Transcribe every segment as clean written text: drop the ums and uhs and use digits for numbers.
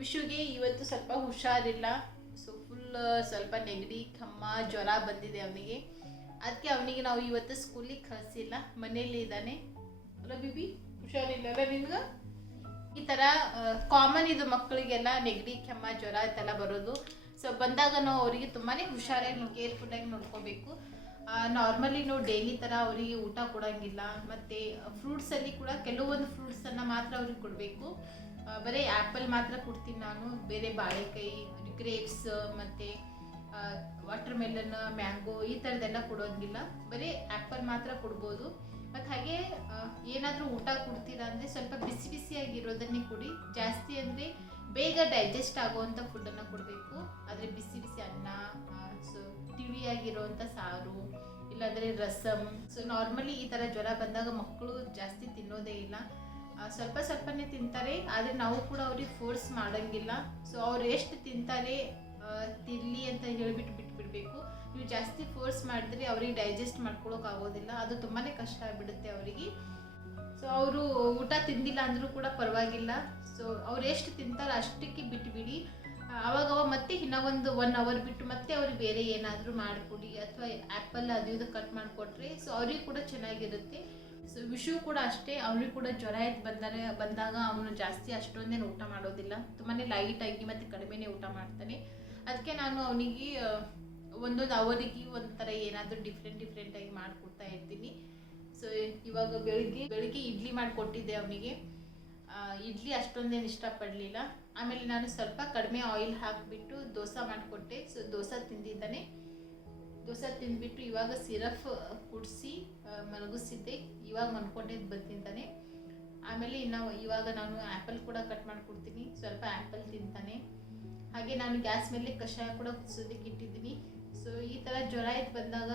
ವಿಶುಗೆ ಇವತ್ತು ಸ್ವಲ್ಪ ಹುಷಾರಿಲ್ಲ. ಸೊ ಫುಲ್ ಸ್ವಲ್ಪ ನೆಗಡಿ ಕೆಮ್ಮ ಜ್ವರ ಬಂದಿದೆ ಅವನಿಗೆ. ಅದಕ್ಕೆ ಅವನಿಗೆ ನಾವು ಇವತ್ತು ಸ್ಕೂಲಿಗೆ ಕಳಿಸಿಲ್ಲ, ಮನೆಯಲ್ಲಿ ಇದ್ದಾನೆ. ಅಲ್ಲ ಬಿಬಿ, ಹುಷಾರಿಲ್ಲ ಅಲ್ಲ ನಿನ್ಗೆ? ಈ ಥರ ಕಾಮನ್ ಇದು ಮಕ್ಕಳಿಗೆಲ್ಲ ನೆಗಡಿ ಕೆಮ್ಮ ಜ್ವರ ಇದೆಲ್ಲ ಬರೋದು. ಸೊ ಬಂದಾಗ ನಾವು ಅವರಿಗೆ ತುಂಬಾ ಹುಷಾರಾಗಿ ನಾವು ಕೇರ್ಫುಲ್ಲಾಗಿ ನೋಡ್ಕೋಬೇಕು. ನಾರ್ಮಲಿ ನಾವು ಡೈಲಿ ಥರ ಅವರಿಗೆ ಊಟ ಕೊಡೋಂಗಿಲ್ಲ. ಮತ್ತು ಫ್ರೂಟ್ಸಲ್ಲಿ ಕೂಡ ಕೆಲವೊಂದು ಫ್ರೂಟ್ಸನ್ನು ಮಾತ್ರ ಅವ್ರಿಗೆ ಕೊಡಬೇಕು. ಬರೀ ಆ್ಯಪಲ್ ಮಾತ್ರ ಕೊಡ್ತೀನಿ ನಾನು, ಬೇರೆ ಬಾಳೆಕಾಯಿ, ಗ್ರೇಪ್ಸ್ ಮತ್ತು ವಾಟರ್ ಮೆಲನ್, ಮ್ಯಾಂಗೋ ಈ ಥರದ್ದೆಲ್ಲ ಕೊಡೋಂಗಿಲ್ಲ. ಬರೀ ಆ್ಯಪಲ್ ಮಾತ್ರ ಕೊಡ್ಬೋದು. ಮತ್ತು ಹಾಗೆ ಏನಾದರೂ ಊಟ ಕೊಡ್ತೀರಾ ಅಂದರೆ ಸ್ವಲ್ಪ ಬಿಸಿ ಬಿಸಿಯಾಗಿರೋದನ್ನೇ ಕೊಡಿ. ಜಾಸ್ತಿ ಅಂದರೆ ಬೇಗ ಡೈಜೆಸ್ಟ್ ಆಗುವಂಥ ಫುಡ್ಡನ್ನು ಕೊಡಬೇಕು. ಆದರೆ ಬಿಸಿ ಬಿಸಿ ಅನ್ನ, ಸೊ ತಿಳಿಯಾಗಿರೋವಂಥ ಸಾರು, ಇಲ್ಲಾಂದರೆ ರಸಮ್. ಸೊ ನಾರ್ಮಲಿ ಈ ಥರ ಜ್ವರ ಬಂದಾಗ ಮಕ್ಕಳು ಜಾಸ್ತಿ ತಿನ್ನೋದೇ ಇಲ್ಲ, ಸ್ವಲ್ಪ ಸ್ವಲ್ಪನೇ ತಿಂತಾರೆ. ಆದರೆ ನಾವು ಕೂಡ ಅವ್ರಿಗೆ ಫೋರ್ಸ್ ಮಾಡೋಂಗಿಲ್ಲ. ಸೊ ಅವ್ರು ಎಷ್ಟು ತಿಂತಾರೆ ತಿನ್ನಲಿ ಅಂತ ಹೇಳಿಬಿಟ್ಟು ಬಿಟ್ಬಿಡಬೇಕು. ನೀವು ಜಾಸ್ತಿ ಫೋರ್ಸ್ ಮಾಡಿದ್ರೆ ಅವ್ರಿಗೆ ಡೈಜೆಸ್ಟ್ ಮಾಡ್ಕೊಳ್ಳೋಕೆ ಆಗೋದಿಲ್ಲ, ಅದು ತುಂಬಾ ಕಷ್ಟ ಆಗಿಬಿಡುತ್ತೆ ಅವರಿಗೆ. ಸೊ ಅವರು ಊಟ ತಿಂದಿಲ್ಲ ಅಂದರೂ ಕೂಡ ಪರವಾಗಿಲ್ಲ. ಸೊ ಅವ್ರು ಎಷ್ಟು ತಿಂತಾರೆ ಅಷ್ಟಕ್ಕೆ ಬಿಟ್ಟುಬಿಡಿ. ಅವಾಗ ಮತ್ತೆ ಇನ್ನೂ ಒಂದು 1 ಅವರ್ ಬಿಟ್ಟು ಮತ್ತೆ ಅವ್ರಿಗೆ ಬೇರೆ ಏನಾದರೂ ಮಾಡಿಕೊಡಿ, ಅಥವಾ ಆ್ಯಪಲ್ ಅದು ಇದು ಕಟ್ ಮಾಡಿಕೊಟ್ರೆ ಸೊ ಅವ್ರಿಗೆ ಕೂಡ ಚೆನ್ನಾಗಿರುತ್ತೆ. ಸೊ ವಿಶು ಕೂಡ ಅಷ್ಟೇ, ಅವನಿಗೆ ಕೂಡ ಜ್ವರ ಬಂದಾಗ ಅವನು ಜಾಸ್ತಿ ಅಷ್ಟೊಂದೇನು ಊಟ ಮಾಡೋದಿಲ್ಲ, ತುಂಬಾ ಲೈಟಾಗಿ ಮತ್ತು ಕಡಿಮೆನೇ ಊಟ ಮಾಡ್ತಾನೆ. ಅದಕ್ಕೆ ನಾನು ಅವನಿಗೆ ಒಂದೊಂದು ಅವರಿಗೆ ಒಂಥರ ಏನಾದರೂ ಡಿಫ್ರೆಂಟಾಗಿ ಮಾಡಿಕೊಡ್ತಾ ಇರ್ತೀನಿ. ಸೊ ಇವಾಗ ಬೆಳಿಗ್ಗೆ ಇಡ್ಲಿ ಮಾಡಿಕೊಟ್ಟಿದ್ದೆ ಅವನಿಗೆ. ಇಡ್ಲಿ ಅಷ್ಟೊಂದೇನು ಇಷ್ಟಪಡಲಿಲ್ಲ. ಆಮೇಲೆ ನಾನು ಸ್ವಲ್ಪ ಕಡಿಮೆ ಆಯಿಲ್ ಹಾಕಿಬಿಟ್ಟು ದೋಸೆ ಮಾಡಿಕೊಟ್ಟೆ. ಸೊ ದೋಸೆ ತಿಂದಿದ್ದಾನೆ. ದೋಸೆ ತಿಂದ್ಬಿಟ್ಟು ಇವಾಗ ಸಿರಪ್ ಕುಡಿಸಿ ಮಲಗಿಸಿದ್ದೆ. ಇವಾಗ ಮನ್ಕೊಂಡೇದು ಬಂದು ಆಮೇಲೆ ಇವಾಗ ನಾನು ಆ್ಯಪಲ್ ಕೂಡ ಕಟ್ ಮಾಡಿಕೊಡ್ತೀನಿ, ಸ್ವಲ್ಪ ಆ್ಯಪಲ್ ತಿಂತಾನೆ. ಹಾಗೆ ನಾನು ಗ್ಯಾಸ್ ಮೇಲೆ ಕಷಾಯ ಕೂಡ ಕುದಿಸೋದಕ್ಕೆ ಇಟ್ಟಿದ್ದೀನಿ. ಸೊ ಈ ಥರ ಜ್ವರ ಬಂದಾಗ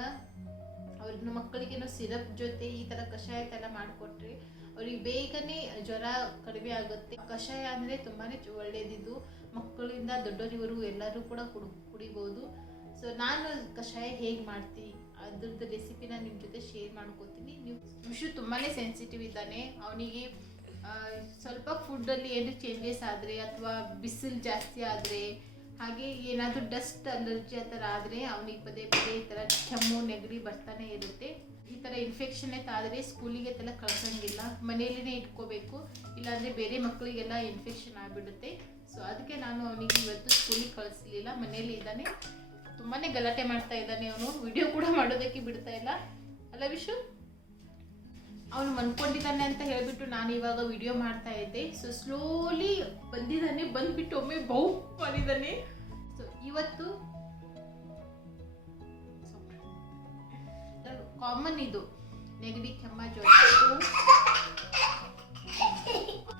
ಅವ್ರನ್ನ ಮಕ್ಕಳಿಗೇನೋ ಸಿರಪ್ ಜೊತೆ ಈ ಥರ ಕಷಾಯ ಮಾಡಿಕೊಟ್ರೆ ಅವ್ರಿಗೆ ಬೇಗನೆ ಜ್ವರ ಕಡಿಮೆ ಆಗುತ್ತೆ. ಕಷಾಯ ಅಂದರೆ ತುಂಬಾ ಒಳ್ಳೆಯದಿದ್ದು, ಮಕ್ಕಳಿಂದ ದೊಡ್ಡವರಿವರೆಗೂ ಎಲ್ಲರೂ ಕೂಡ ಕುಡಿಬೋದು. ಸೊ ನಾನು ಕಷಾಯ ಹೇಗೆ ಮಾಡ್ತೀನಿ ಅದ್ರದ್ದು ರೆಸಿಪಿನ ನಿಮ್ಮ ಜೊತೆ ಶೇರ್ ಮಾಡ್ಕೋತೀನಿ. ವಿಶು ತುಂಬಾ ಸೆನ್ಸಿಟಿವ್ ಇದ್ದಾನೆ. ಅವನಿಗೆ ಸ್ವಲ್ಪ ಫುಡ್ಡಲ್ಲಿ ಏನು ಚೇಂಜಸ್ ಆದರೆ, ಅಥವಾ ಬಿಸಿಲು ಜಾಸ್ತಿ ಆದರೆ, ಹಾಗೆ ಏನಾದರೂ ಡಸ್ಟ್ ಅಲರ್ಜಿ ಆ ಥರ ಆದರೆ ಅವನಿಗೆ ಪದೇ ಈ ಥರ ಕೆಮ್ಮು ನೆಗಡಿ ಬರ್ತಾನೆ ಇರುತ್ತೆ. ಈ ಥರ ಇನ್ಫೆಕ್ಷನ್ ಆದರೆ ಸ್ಕೂಲಿಗೆ ಕಳ್ಸೋಂಗಿಲ್ಲ, ಮನೆಯಲ್ಲೇ ಇಟ್ಕೋಬೇಕು, ಇಲ್ಲಾಂದರೆ ಬೇರೆ ಮಕ್ಕಳಿಗೆಲ್ಲ ಇನ್ಫೆಕ್ಷನ್ ಆಗಿಬಿಡುತ್ತೆ. ಸೊ ಅದಕ್ಕೆ ನಾನು ಅವನಿಗೆ ಇವತ್ತು ಸ್ಕೂಲಿಗೆ ಕಳಿಸ್ಲಿಲ್ಲ, ಮನೆಯಲ್ಲಿ ಇದ್ದಾನೆ. ತುಂಬಾ ಗಲಾಟೆ ಮಾಡ್ತಾ ಇದ್ದಾನೆ ಅವನು, ವಿಡಿಯೋ ಕೂಡ ಮಾಡೋದಕ್ಕೆ ಬಿಡ್ತಾ ಇಲ್ಲ ಅಲ್ಲ ವಿಶು? ಅವನು ಮನ್ಕೊಂಡಿದ್ದಾನೆ ಅಂತ ಹೇಳಿಬಿಟ್ಟು ನಾನು ಇವಾಗ ವಿಡಿಯೋ ಮಾಡ್ತಾ ಇದ್ದೆ. ಸೊ ಸ್ಲೋಲಿ ಬಂದಿದ್ದಾನೆ, ಬಂದ್ಬಿಟ್ಟು ಒಮ್ಮೆ ಬೌ ಮಾಡಿದ್ದಾನೆ. ಸೊ ಇವತ್ತು ಕಾಮನ್ ಇದು ನೆಗಡಿ ಕೆಮ್ಮ ಜ್ವರ.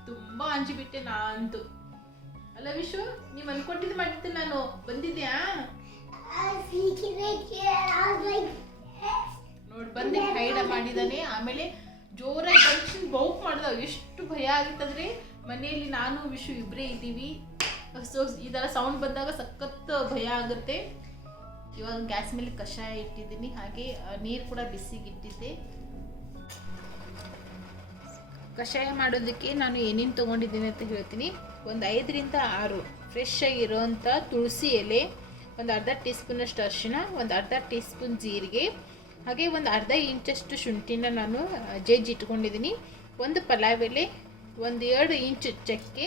ತುಂಬಾ ಅಂಜಿಬಿಟ್ಟೆ ನಾನಂತೂ ಅಲ್ಲ ವಿಶು? ನೀವು ಅನ್ಕೊಂಡಿದ್ದು ಮಾಡಿದ್ದೆ ನಾನು ಬಂದಿದ್ಯಾ ನೋಡಿ, ಬಂದು ಹೈಡ ಮಾಡಿದ್ದಾನೆ. ಆಮೇಲೆ ಜೋರಾಗಿ ಟೆನ್ಷನ್ ಬೌಕ್ ಮಾಡ್ದ. ಎಷ್ಟು ಭಯ ಆಗಿತ್ತಂದ್ರೆ ಮನೆಯಲ್ಲಿ ನಾನು ವಿಶು ಇಬ್ಬರೇ ಇದ್ದೀವಿ. ಸೊ ಈ ಥರ ಸೌಂಡ್ ಬಂದಾಗ ಸಖತ್ ಭಯ ಆಗುತ್ತೆ. ಇವಾಗ ಗ್ಯಾಸ್ ಮೇಲೆ ಕಷಾಯ ಇಟ್ಟಿದ್ದೀನಿ, ಹಾಗೆ ನೀರು ಕೂಡ ಬಿಸಿಗೆ ಇಟ್ಟಿದ್ದೆ. ಕಷಾಯ ಮಾಡೋದಕ್ಕೆ ನಾನು ಏನೇನು ತೊಗೊಂಡಿದ್ದೀನಿ ಅಂತ ಹೇಳ್ತೀನಿ. ಒಂದು 5 ರಿಂದ 6 ಫ್ರೆಶ್ ಆಗಿರೋವಂಥ ತುಳಸಿ ಎಲೆ, ಒಂದು ಅರ್ಧ ಟೀ ಸ್ಪೂನಷ್ಟು ಅರಿಶಿನ, ಒಂದು ಅರ್ಧ ಟೀ ಸ್ಪೂನ್ ಜೀರಿಗೆ, ಹಾಗೆ ಒಂದು ಅರ್ಧ ಇಂಚಷ್ಟು ಶುಂಠಿನ ನಾನು ಜಜ್ಜಿಟ್ಕೊಂಡಿದ್ದೀನಿ. ಒಂದು ಪಲಾವ್ ಎಲೆ, 1-2 ಇಂಚು ಚಕ್ಕೆ,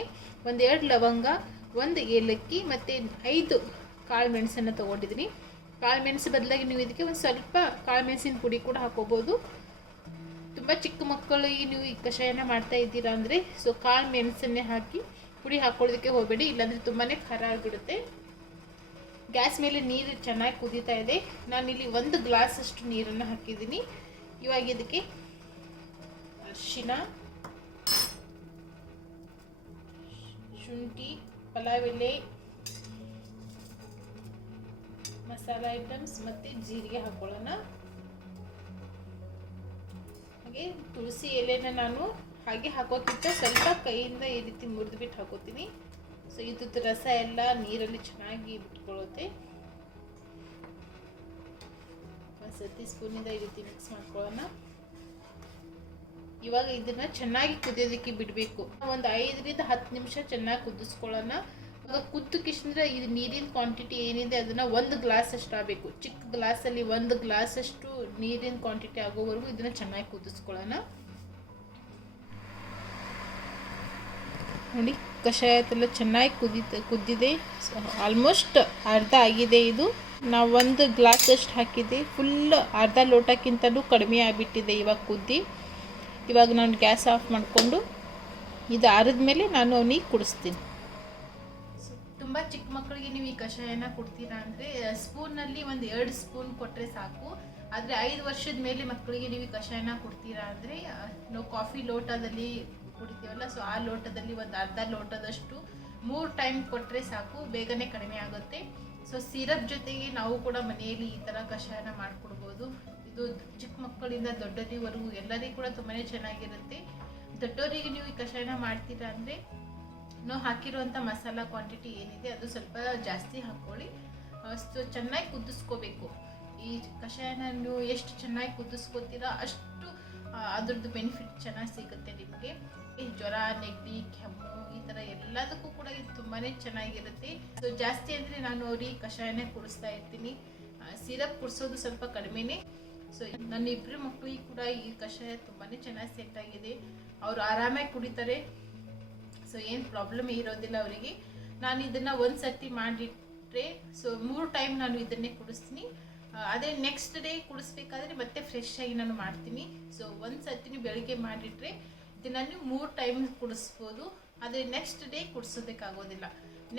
1-2 ಲವಂಗ, 1 ಏಲಕ್ಕಿ ಮತ್ತು 5 ಕಾಳು ಮೆಣಸನ್ನು ತೊಗೊಂಡಿದ್ದೀನಿ. ಕಾಳು ಮೆಣಸು ಬದಲಾಗಿ ನೀವು ಇದಕ್ಕೆ ಒಂದು ಸ್ವಲ್ಪ ಕಾಳು ಮೆಣಸಿನ ಪುಡಿ ಕೂಡ ಹಾಕೋಬೋದು. ತುಂಬ ಚಿಕ್ಕ ಮಕ್ಕಳಿಗೆ ನೀವು ಈ ಕಷಾಯನ ಮಾಡ್ತಾ ಇದ್ದೀರಾ ಅಂದರೆ ಸೊ ಕಾಳು ಮೆಣಸನ್ನೇ ಹಾಕಿ ಪುಡಿ ಹಾಕೊಳ್ಳೋದಕ್ಕೆ ಹೋಗಬೇಡಿ, ಇಲ್ಲಾಂದರೆ ತುಂಬಾ ಖಾರ ಆಗಿಬಿಡುತ್ತೆ. ಗ್ಯಾಸ್ ಮೇಲೆ ನೀರು ಚೆನ್ನಾಗಿ ಕುದೀತಾ ಇದೆ. ನಾನಿಲ್ಲಿ 1 ಗ್ಲಾಸ್ ಅಷ್ಟು ನೀರನ್ನು ಹಾಕಿದ್ದೀನಿ. ಇವಾಗ ಇದಕ್ಕೆ ಅರಿಶಿನ, ಶುಂಠಿ, ಪಲಾವ್ ಎಲೆ, ಮಸಾಲ ಐಟಮ್ಸ್ ಮತ್ತು ಜೀರಿಗೆ ಹಾಕೊಳ್ಳೋಣ. ಹಾಗೆ ತುಳಸಿ ಎಲೆನ ನಾನು ಹಾಗೆ ಹಾಕೋಕ್ಕಿಂತ ಸ್ವಲ್ಪ ಕೈಯಿಂದ ಈ ರೀತಿ ಮುರಿದ್ಬಿಟ್ಟು ಹಾಕೋತೀನಿ. ಸೊ ಇದ್ರದ್ದು ರಸ ಎಲ್ಲ ನೀರಲ್ಲಿ ಚೆನ್ನಾಗಿ ಬಿಟ್ಕೊಳ್ಳುತ್ತೆ. ಒಂದು ಸತಿ ಸ್ಪೂನಿಂದ ಈ ರೀತಿ ಮಿಕ್ಸ್ ಮಾಡ್ಕೊಳ್ಳೋಣ. ಇವಾಗ ಇದನ್ನು ಚೆನ್ನಾಗಿ ಕುದಿಯೋದಕ್ಕೆ ಬಿಡಬೇಕು. ಒಂದು 5 ರಿಂದ 10 ನಿಮಿಷ ಚೆನ್ನಾಗಿ ಕುದಿಸ್ಕೊಳ್ಳೋಣ. ಕುತ್ತಕ್ಕಿಷ್ಟಂದ್ರೆ ಇದು ನೀರಿನ ಕ್ವಾಂಟಿಟಿ ಏನಿದೆ ಅದನ್ನು ಒಂದು ಗ್ಲಾಸ್ ಅಷ್ಟು ಆಗಬೇಕು. ಚಿಕ್ಕ ಗ್ಲಾಸಲ್ಲಿ ಒಂದು ಗ್ಲಾಸ್ ಅಷ್ಟು ನೀರಿನ ಕ್ವಾಂಟಿಟಿ ಆಗೋವರೆಗೂ ಇದನ್ನು ಚೆನ್ನಾಗಿ ಕುದಿಸ್ಕೊಳ್ಳೋಣ. ನೋಡಿ ಕಷಾಯ ಎಲ್ಲ ಚೆನ್ನಾಗಿ ಕುದ್ದಿದೆ. ಆಲ್ಮೋಸ್ಟ್ ಅರ್ಧ ಆಗಿದೆ. ಇದು ನಾವು ಒಂದು ಗ್ಲಾಸ್ ಅಷ್ಟು ಹಾಕಿದ್ದೆ, ಫುಲ್ ಅರ್ಧ ಲೋಟಕ್ಕಿಂತಲೂ ಕಡಿಮೆ ಆಗಿಬಿಟ್ಟಿದೆ ಇವಾಗ ಕುದ್ದಿ. ಇವಾಗ ನಾನು ಗ್ಯಾಸ್ ಆಫ್ ಮಾಡಿಕೊಂಡು ಇದು ಆರಿದ ಮೇಲೆ ನಾನು ಅವನಿಗೆ ಕುಡಿಸ್ತೀನಿ. ತುಂಬ ಚಿಕ್ಕ ಮಕ್ಕಳಿಗೆ ನೀವು ಈ ಕಷಾಯನ ಕೊಡ್ತೀರಾ ಅಂದರೆ ಸ್ಪೂನಲ್ಲಿ ಒಂದು 2 ಸ್ಪೂನ್ ಕೊಟ್ಟರೆ ಸಾಕು. ಆದರೆ 5 ವರ್ಷದ ಮೇಲೆ ಮಕ್ಕಳಿಗೆ ನೀವು ಈ ಕಷಾಯನ ಕೊಡ್ತೀರಾ ಅಂದರೆ ನಾವು ಕಾಫಿ ಲೋಟದಲ್ಲಿ ಕುಡಿತೀವಲ್ಲ, ಸೊ ಆ ಲೋಟದಲ್ಲಿ ಒಂದು ಅರ್ಧ ಲೋಟದಷ್ಟು 3 ಟೈಮ್ ಕೊಟ್ಟರೆ ಸಾಕು, ಬೇಗನೆ ಕಡಿಮೆ ಆಗುತ್ತೆ. ಸೊ ಸಿರಪ್ ಜೊತೆಗೆ ನಾವು ಕೂಡ ಮನೆಯಲ್ಲಿ ಈ ಥರ ಕಷಾಯನ ಮಾಡಿಕೊಡ್ಬೋದು. ಇದು ಚಿಕ್ಕ ಮಕ್ಕಳಿಂದ ದೊಡ್ಡದಿವರೆಗೂ ಎಲ್ಲರಿಗೂ ಕೂಡ ತುಂಬಾ ಚೆನ್ನಾಗಿರುತ್ತೆ. ದೊಡ್ಡವರಿಗೆ ನೀವು ಈ ಕಷಾಯನ ಮಾಡ್ತೀರಾ ಅಂದರೆ ನಾವು ಹಾಕಿರುವಂಥ ಮಸಾಲ ಕ್ವಾಂಟಿಟಿ ಏನಿದೆ ಅದು ಸ್ವಲ್ಪ ಜಾಸ್ತಿ ಹಾಕ್ಕೊಳ್ಳಿ. ಸೊ ಚೆನ್ನಾಗಿ ಕುದಿಸ್ಕೋಬೇಕು. ಈ ಕಷಾಯನ ನೀವು ಎಷ್ಟು ಚೆನ್ನಾಗಿ ಕುದಿಸ್ಕೋತೀರಾ ಅಷ್ಟು ಅದ್ರದ್ದು ಬೆನಿಫಿಟ್ ಚೆನ್ನಾಗಿ ಸಿಗುತ್ತೆ ನಿಮಗೆ. ಈ ಜ್ವರ, ನೆಗಡಿ, ಕೆಮ್ಮು ಈ ಥರ ಎಲ್ಲದಕ್ಕೂ ಕೂಡ ಇದು ತುಂಬಾ ಚೆನ್ನಾಗಿರುತ್ತೆ. ಸೊ ಜಾಸ್ತಿ ಅಂದರೆ ನಾನು ಅವ್ರಿಗೆ ಕಷಾಯನೇ ಕುಡಿಸ್ತಾ ಇರ್ತೀನಿ. ಸಿರಪ್ ಕುಡಿಸೋದು ಸ್ವಲ್ಪ ಕಡಿಮೆನೇ. ಸೊ ನನ್ನ 2 ಮಕ್ಕಳಿಗೆ ಕೂಡ ಈ ಕಷಾಯ ತುಂಬಾ ಚೆನ್ನಾಗಿ ಸೆಟ್ ಆಗಿದೆ. ಅವರು ಆರಾಮಾಗಿ ಕುಡಿತಾರೆ. ಸೊ ಏನು ಪ್ರಾಬ್ಲಮ್ ಇರೋದಿಲ್ಲ ಅವರಿಗೆ. ನಾನು ಇದನ್ನು ಒಂದು ಸರ್ತಿ ಮಾಡಿಟ್ರೆ ಸೊ 3 ಟೈಮ್ ನಾನು ಇದನ್ನೇ ಕುಡಿಸ್ತೀನಿ. ಅದೇ ನೆಕ್ಸ್ಟ್ ಡೇ ಕುಡಿಸ್ಬೇಕಾದ್ರೆ ಮತ್ತೆ ಫ್ರೆಶ್ ಆಗಿ ನಾನು ಮಾಡ್ತೀನಿ. ಸೊ ಒಂದು ಸರ್ತಿ ನೀವು ಬೆಳಿಗ್ಗೆ ಮಾಡಿಟ್ರೆ ಇದನ್ನು ನೀವು 3 ಟೈಮ್ ಕುಡಿಸ್ಬೋದು. ಆದರೆ ನೆಕ್ಸ್ಟ್ ಡೇ ಕುಡಿಸೋದಕ್ಕಾಗೋದಿಲ್ಲ.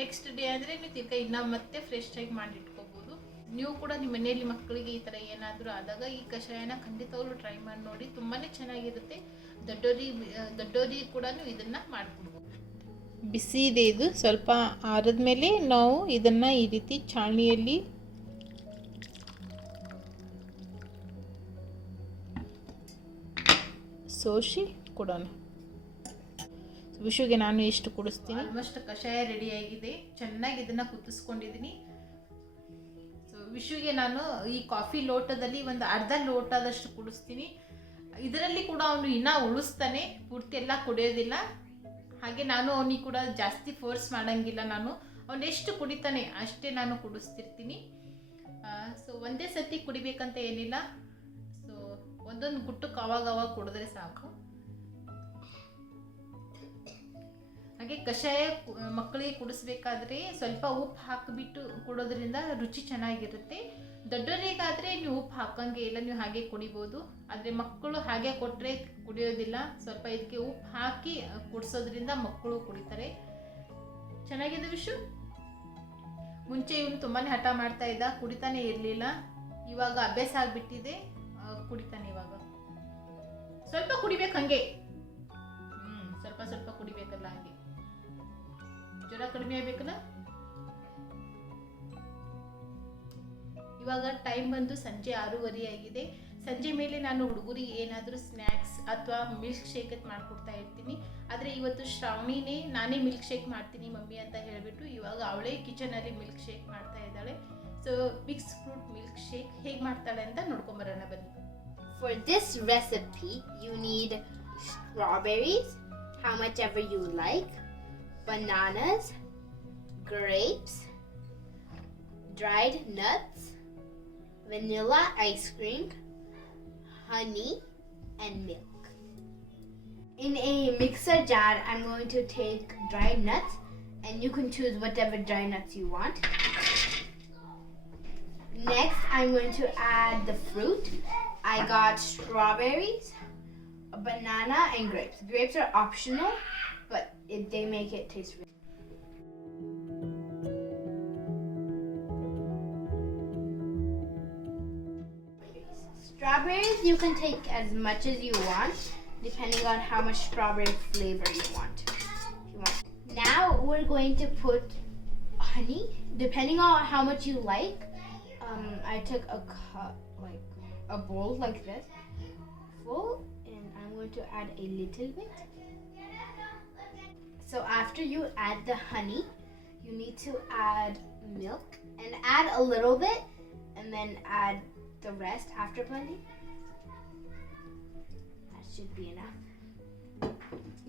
ನೆಕ್ಸ್ಟ್ ಡೇ ಅಂದರೆ ನೀವು ತಿರ್ಗಾ ಇನ್ನೂ ಮತ್ತೆ ಫ್ರೆಶ್ ಆಗಿ ಮಾಡಿಟ್ಕೋಬೋದು. ನೀವು ಕೂಡ ನಿಮ್ಮ ಮನೆಯಲ್ಲಿ ಮಕ್ಕಳಿಗೆ ಈ ಥರ ಏನಾದರೂ ಆದಾಗ ಈ ಕಷಾಯನ ಖಂಡಿತವಾಗ್ಲೂ ಟ್ರೈ ಮಾಡಿ ನೋಡಿ, ತುಂಬಾ ಚೆನ್ನಾಗಿರುತ್ತೆ. ದೊಡ್ಡೋರಿಗೆ ಕೂಡ ನೀವು ಇದನ್ನು ಮಾಡಿಕೊಡ್ಬೋದು. ಬಿಸಿ ಇದೆ. ಇದು ಸ್ವಲ್ಪ ಆರಿದ ಮೇಲೆ ನಾವು ಇದನ್ನು ಈ ರೀತಿ ಚಾಳಣಿಯಲ್ಲಿ ಸೋಸಿ ಕೊಡೋಣ. ವಿಷುಗೆ ನಾನು ಎಷ್ಟು ಕುಡಿಸ್ತೀನಿ. ಆಲ್ಮೋಸ್ಟ್ ಕಷಾಯ ರೆಡಿ ಆಗಿದೆ. ಚೆನ್ನಾಗಿ ಇದನ್ನು ಕುದಿಸ್ಕೊಂಡಿದ್ದೀನಿ. ಸೊ ವಿಷುಗೆ ನಾನು ಈ ಕಾಫಿ ಲೋಟದಲ್ಲಿ ಒಂದು ಅರ್ಧ ಲೋಟದಷ್ಟು ಕುಡಿಸ್ತೀನಿ. ಇದರಲ್ಲಿ ಕೂಡ ಅವನು ಇನ್ನೂ ಉಳಿಸ್ತಾನೆ, ಪೂರ್ತಿ ಎಲ್ಲ ಕುಡಿಯೋದಿಲ್ಲ. ಹಾಗೆ ನಾನು ಅವನಿಗೆ ಕೂಡ ಜಾಸ್ತಿ ಫೋರ್ಸ್ ಮಾಡೋಂಗಿಲ್ಲ. ನಾನು ಅವನೆಷ್ಟು ಕುಡಿತಾನೆ ಅಷ್ಟೇ ನಾನು ಕುಡಿಸ್ತಿರ್ತೀನಿ. ಸೊ ಒಂದೇ ಸತಿ ಕುಡಿಬೇಕಂತ ಏನಿಲ್ಲ. ಸೊ ಒಂದೊಂದು ಗುಟ್ಟಕ್ಕೆ ಅವಾಗ ಕುಡಿದ್ರೆ ಸಾಕು. ಹಾಗೆ ಕಷಾಯ ಮಕ್ಕಳಿಗೆ ಕುಡಿಸ್ಬೇಕಾದ್ರೆ ಸ್ವಲ್ಪ ಉಪ್ಪು ಹಾಕಿಬಿಟ್ಟು ಕೊಡೋದ್ರಿಂದ ರುಚಿ ಚೆನ್ನಾಗಿರುತ್ತೆ. ದೊಡ್ಡವರಿಗಾದರೆ ನೀವು ಉಪ್ಪು ಹಾಕೋಂಗೆ ಇಲ್ಲ, ನೀವು ಹಾಗೆ ಕುಡಿಬೋದು. ಆದರೆ ಮಕ್ಕಳು ಹಾಗೆ ಕೊಟ್ಟರೆ ಕುಡಿಯೋದಿಲ್ಲ. ಸ್ವಲ್ಪ ಇದಕ್ಕೆ ಉಪ್ಪು ಹಾಕಿ ಕುಡಿಸೋದ್ರಿಂದ ಮಕ್ಕಳು ಕುಡಿತಾರೆ. ಚೆನ್ನಾಗಿದೆ ವಿಷು. ಮುಂಚೆ ಇವನು ತುಂಬಾ ಹಠ ಮಾಡ್ತಾ ಇದ್ದ, ಕುಡಿತಾನೆ ಇರಲಿಲ್ಲ. ಇವಾಗ ಅಭ್ಯಾಸ ಆಗಿಬಿಟ್ಟಿದೆ, ಕುಡಿತಾನೆ. ಇವಾಗ ಸ್ವಲ್ಪ ಕುಡಿಬೇಕು, ಹಂಗೆ ಸ್ವಲ್ಪ ಕುಡಿಬೇಕಲ್ಲ, ಹಾಗೆ ಜ್ವರ ಕಡಿಮೆ ಆಗಬೇಕಲ್ಲ. ಇವಾಗ ಟೈಮ್ ಬಂದು ಸಂಜೆ 6:30 ಆಗಿದೆ. ಸಂಜೆ ಮೇಲೆ ನಾನು ಹುಡುಗರಿಗೆ ಏನಾದರೂ ಸ್ನ್ಯಾಕ್ಸ್ ಅಥವಾ ಮಿಲ್ಕ್ ಶೇಕ್ ಮಾಡಿಕೊಡ್ತಾ ಇರ್ತೀನಿ. ಆದರೆ ಇವತ್ತು ಶ್ರಾವಣಿನೇ ನಾನೇ ಮಿಲ್ಕ್ ಶೇಕ್ ಮಾಡ್ತೀನಿ ಮಮ್ಮಿ ಅಂತ ಹೇಳಿಬಿಟ್ಟು ಇವಾಗ ಅವಳೇ ಕಿಚನಲ್ಲಿ ಮಿಲ್ಕ್ ಶೇಕ್ ಮಾಡ್ತಾ ಇದ್ದಾಳೆ. So mix fruit milk shake ಹೇಗೆ ಮಾಡ್ತಾಳೆ ಅಂತ ನೋಡ್ಕೊಂಬರೋಣ ಬನ್ನಿ. For this recipe, you need strawberries, how much ever you like, bananas, grapes, dried nuts, vanilla ice cream, honey, and milk. In a mixer jar, I'm going to take dried nuts, and you can choose whatever dried nuts you want. Next, I'm going to add the fruit. I got strawberries, a banana, and grapes. Grapes are optional, but they make it taste really. Strawberries, you can take as much as you want, depending on how much strawberry flavor you want. Now we're going to put honey, depending on how much you like. I took a cup, like a bowl like this, full, and I'm going to add a little bit. So after you add the honey, you need to add milk and add a little bit, and then add the rest after blending. That should be enough.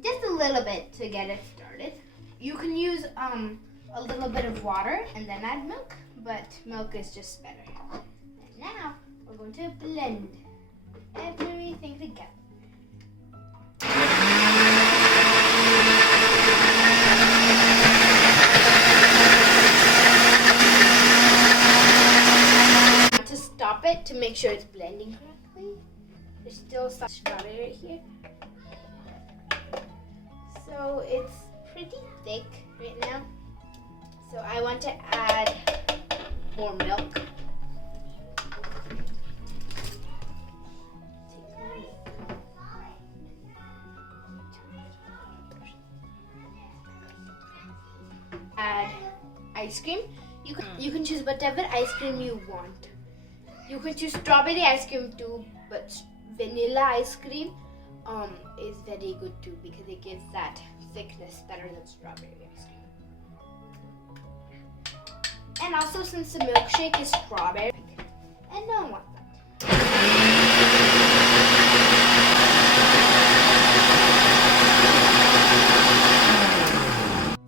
Just a little bit to get it started. You can use a little bit of water and then add milk, but milk is just better. And now we're going to blend everything together. To stop it to make sure it's blending correctly. There's still some strawberry right here. So it's pretty thick right now. So I want to add more milk. Add ice cream. You can choose whatever ice cream you want. You can choose strawberry ice cream too, but vanilla ice cream is very good too because it gives that thickness better than strawberry ice cream. And also, since the milkshake is strawberry, and no one wants that.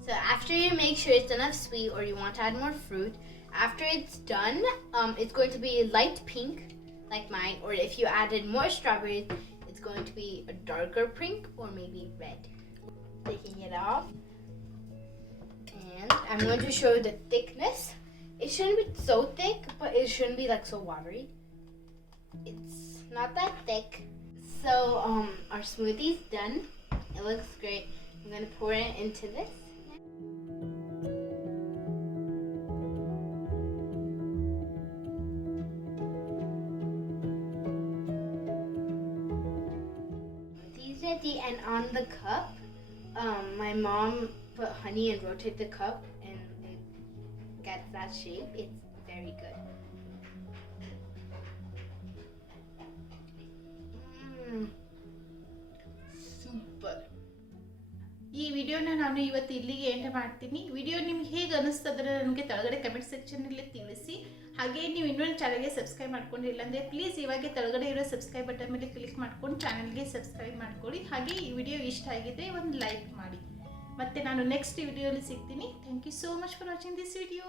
So after you make sure it's enough sweet or you want to add more fruit, after it's done, it's going to be light pink like mine, or if you added more strawberries, it's going to be a darker pink or maybe red. Taking it off. And I'm going to show you the thickness. It shouldn't be so thick, but it shouldn't be like so watery. It's not that thick. So our smoothie's done. It looks great. I'm going to pour it into this. Smoothies ready, and on the cup, my mom put honey and rotate the cup and it gets that shape. It's very good. Super. ಈ ವಿಡಿಯೋನ ನಾನು ಇವತ್ತು ಇಲ್ಲಿಗೆ end ಮಾಡ್ತೀನಿ. Video ನಿಮ್ಗೆ ಹೇಗೆ ಅನಿಸ್ತದ್ರೆ ನನಗೆ ಕೆಳಗಡೆ ಕಮೆಂಟ್ ಸೆಕ್ಷನಲ್ಲಿ ತಿಳಿಸಿ. ಹಾಗೆ ನೀವು ಇನ್ನೊಂದು ಚಾನಲ್ಗೆ ಸಬ್ಸ್ಕ್ರೈಬ್ ಮಾಡ್ಕೊಂಡಿಲ್ಲ ಅಂದರೆ ಪ್ಲೀಸ್ ಇವಾಗೆ ಕೆಳಗಡೆ ಇರೋ ಸಬ್ಸ್ಕ್ರೈಬ್ ಬಟನ್ ಮೇಲೆ ಕ್ಲಿಕ್ ಮಾಡ್ಕೊಂಡು ಚಾನಲ್ಗೆ ಸಬ್ಸ್ಕ್ರೈಬ್ ಮಾಡ್ಕೊಳ್ಳಿ. ಹಾಗೆ ಈ ವಿಡಿಯೋ ಇಷ್ಟ ಆಗಿದೆ ಒಂದು ಲೈಕ್ ಮಾಡಿ. ಮತ್ತೆ ನಾನು ನೆಕ್ಸ್ಟ್ ವಿಡಿಯೋಲಿ ಸಿಗ್ತೀನಿ. Thank you so much for watching this video.